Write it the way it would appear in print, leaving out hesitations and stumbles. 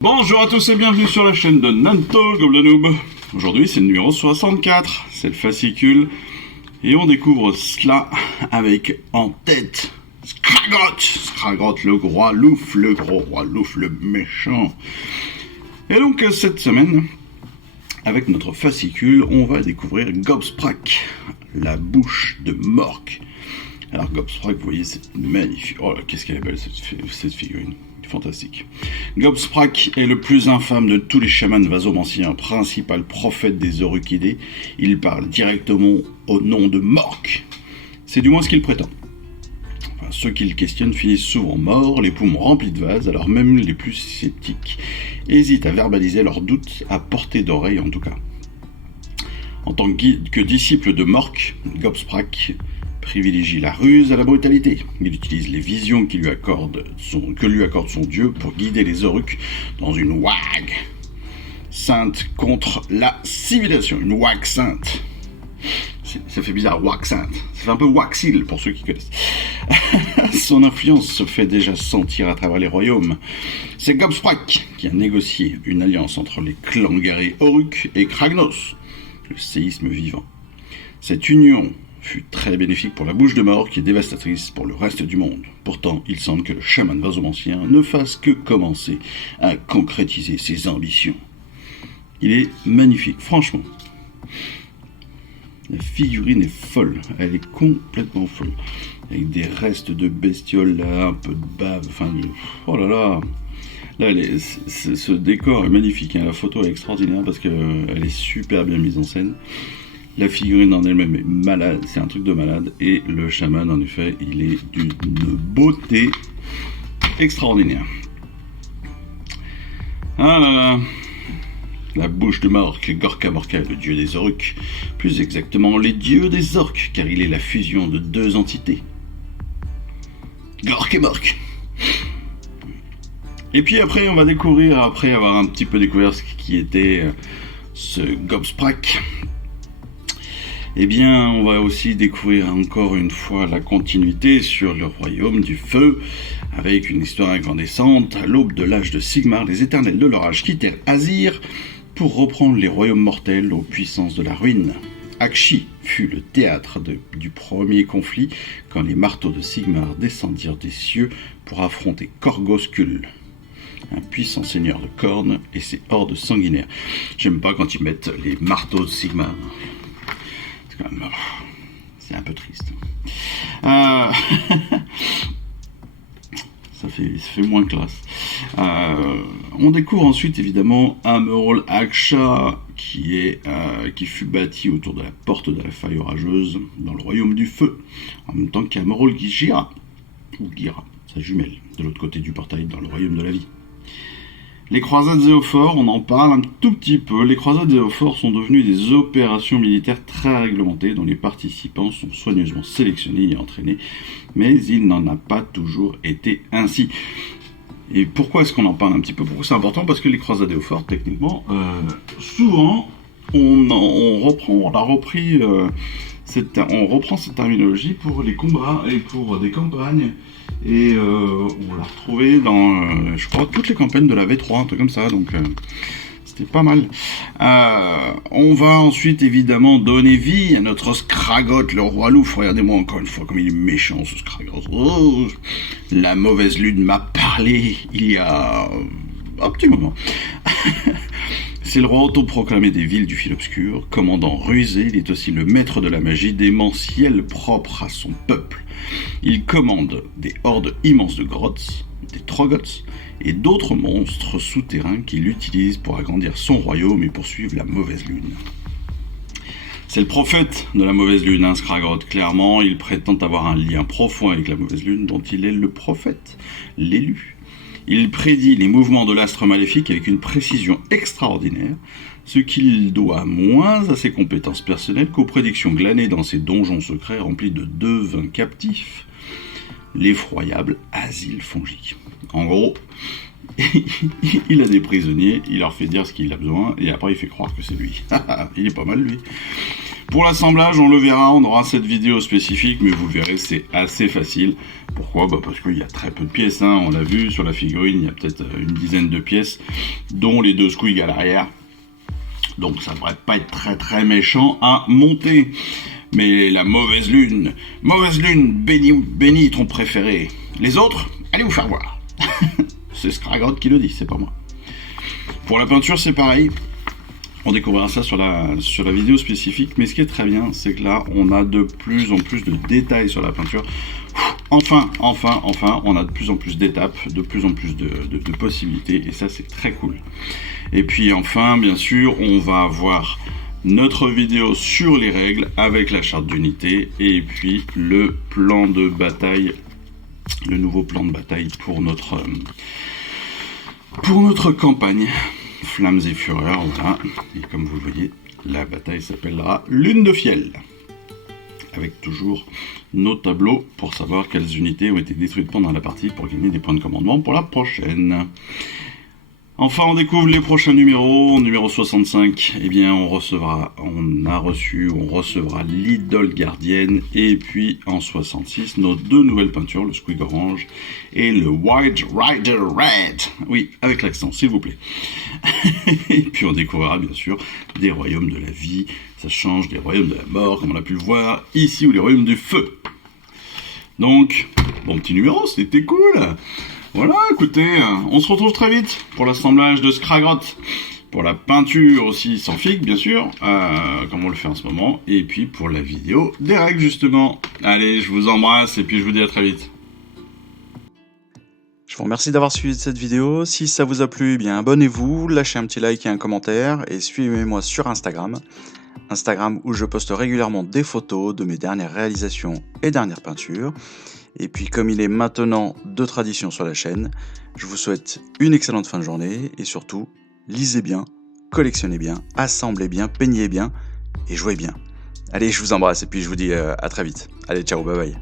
Bonjour à tous et bienvenue sur la chaîne de Nanto Goblenoob. Aujourd'hui c'est le numéro 64, c'est le fascicule. Et on découvre cela avec en tête Skragrott. Skragrott le roi Louf, le gros roi Louf, le méchant. Et donc cette semaine, avec notre fascicule, on va découvrir Gobsprakk, la bouche de Mork. Alors Gobsprakk, vous voyez, c'est magnifique. Oh là, qu'est-ce qu'elle est belle cette figurine. Fantastique. Gobsprakk est le plus infâme de tous les chamans vasomanciens, principal prophète des Orukidés. Il parle directement au nom de Mork. C'est du moins ce qu'il prétend. Enfin, ceux qui le questionnent finissent souvent morts, les poumons remplis de vases, alors même les plus sceptiques hésitent à verbaliser leurs doutes, à portée d'oreille en tout cas. En tant que disciple de Mork, Gobsprakk privilégie la ruse à la brutalité. Il utilise les visions que lui accorde son dieu pour guider les Oruks dans une wag sainte contre la civilisation. Une wag sainte. Ça fait bizarre, wag sainte. Ça fait un peu waxil pour ceux qui connaissent. Son influence se fait déjà sentir à travers les royaumes. C'est Gobsprakk qui a négocié une alliance entre les clans guerriers Oruk et Kragnos, le séisme vivant. Cette union fut très bénéfique pour la bouche de Mork et dévastatrice pour le reste du monde. Pourtant, il semble que le chaman vasomancien ne fasse que commencer à concrétiser ses ambitions. Il est magnifique, franchement. La figurine est folle, elle est complètement folle. Avec des restes de bestioles là, un peu de bave, enfin, oh là là. Là, ce décor est magnifique, hein. La photo est extraordinaire parce qu'elle est super bien mise en scène. La figurine en elle-même est malade, c'est un truc de malade. Et le chaman, en effet, il est d'une beauté extraordinaire. Ah là là. La bouche de Mork, Gorka Morka, le dieu des Oruks. Plus exactement, les dieux des orques, car il est la fusion de deux entités. Gork et Mork. Et puis après, on va découvrir, après avoir un petit peu découvert ce qui était ce Gobsprakk, eh bien, on va aussi découvrir encore une fois la continuité sur le royaume du feu, avec une histoire incandescente. À l'aube de l'âge de Sigmar, les éternels de l'orage quittèrent Azir pour reprendre les royaumes mortels aux puissances de la ruine. Aqshy fut le théâtre du premier conflit, quand les marteaux de Sigmar descendirent des cieux pour affronter Korgoskul, un puissant seigneur de cornes et ses hordes sanguinaires. J'aime pas quand ils mettent les marteaux de Sigmar. C'est un peu triste. Ça fait moins classe. On découvre ensuite évidemment Amerol Aksha qui fut bâti autour de la porte de la faille orageuse dans le royaume du feu, en même temps qu'Amerol Gira, ou Gira, sa jumelle, de l'autre côté du portail dans le royaume de la vie. Les croisades Zéophores, on en parle un tout petit peu. Les croisades Zéophores sont devenues des opérations militaires très réglementées dont les participants sont soigneusement sélectionnés et entraînés, mais il n'en a pas toujours été ainsi. Et pourquoi est-ce qu'on en parle un petit peu? Pourquoi c'est important? Parce que les croisades Zéophores, techniquement, souvent, on reprend cette terminologie pour les combats et pour des campagnes. Et on l'a retrouvé dans, je crois, toutes les campagnes de la V3, un truc comme ça, donc c'était pas mal. On va ensuite évidemment donner vie à notre Skragrott, le roi Louf. Regardez-moi encore une fois comme il est méchant, ce Skragrott. Oh, la mauvaise lune m'a parlé il y a un petit moment. C'est le roi autoproclamé des villes du fil obscur, commandant rusé, il est aussi le maître de la magie démentielle propre à son peuple. Il commande des hordes immenses de grottes, des Troggoths, et d'autres monstres souterrains qu'il utilise pour agrandir son royaume et poursuivre la mauvaise lune. C'est le prophète de la mauvaise lune, hein, Skragrott. Clairement, il prétend avoir un lien profond avec la mauvaise lune, dont il est le prophète, l'élu. Il prédit les mouvements de l'astre maléfique avec une précision extraordinaire, ce qu'il doit moins à ses compétences personnelles qu'aux prédictions glanées dans ses donjons secrets remplis de devins captifs, l'effroyable asile fongique. En gros, il a des prisonniers, il leur fait dire ce qu'il a besoin, et après il fait croire que c'est lui. Il est pas mal lui. Pour l'assemblage, on le verra, on aura cette vidéo spécifique, mais vous verrez, c'est assez facile. Pourquoi ? Parce qu'il y a très peu de pièces, hein. On l'a vu sur la figurine, il y a peut-être une dizaine de pièces, dont les 2 squigs à l'arrière. Donc ça devrait pas être très très méchant à monter. Mais la mauvaise lune, bénis ton préféré. Les autres, allez vous faire voir. C'est Scragrod qui le dit, c'est pas moi. Pour la peinture, c'est pareil. On découvrira ça sur la vidéo spécifique, mais ce qui est très bien, c'est que là, on a de plus en plus de détails sur la peinture. Enfin, on a de plus en plus d'étapes, de plus en plus de possibilités, et ça, c'est très cool. Et puis enfin, bien sûr, on va avoir notre vidéo sur les règles avec la charte d'unité, et puis le plan de bataille, le nouveau plan de bataille pour notre campagne. Flammes et fureurs, voilà. Et comme vous le voyez, la bataille s'appellera Lune de Fiel. Avec toujours nos tableaux pour savoir quelles unités ont été détruites pendant la partie pour gagner des points de commandement pour la prochaine. Enfin, on découvre les prochains numéros. En numéro 65, eh bien, on recevra l'idole gardienne. Et puis, en 66, nos 2 nouvelles peintures, le Squig Orange et le White Rider Red. Oui, avec l'accent, s'il vous plaît. Et puis, on découvrira, bien sûr, des royaumes de la vie. Ça change des royaumes de la mort, comme on a pu le voir ici, ou les royaumes du feu. Donc, bon petit numéro, c'était cool. Voilà, écoutez, on se retrouve très vite pour l'assemblage de Scragrod, pour la peinture aussi sans figue, bien sûr, comme on le fait en ce moment, et puis pour la vidéo des règles, justement. Allez, je vous embrasse, et puis je vous dis à très vite. Je vous remercie d'avoir suivi cette vidéo. Si ça vous a plu, eh bien abonnez-vous, lâchez un petit like et un commentaire, et suivez-moi sur Instagram où je poste régulièrement des photos de mes dernières réalisations et dernières peintures. Et puis comme il est maintenant de tradition sur la chaîne, je vous souhaite une excellente fin de journée et surtout, lisez bien, collectionnez bien, assemblez bien, peignez bien et jouez bien. Allez, je vous embrasse et puis je vous dis à très vite. Allez, ciao, bye bye.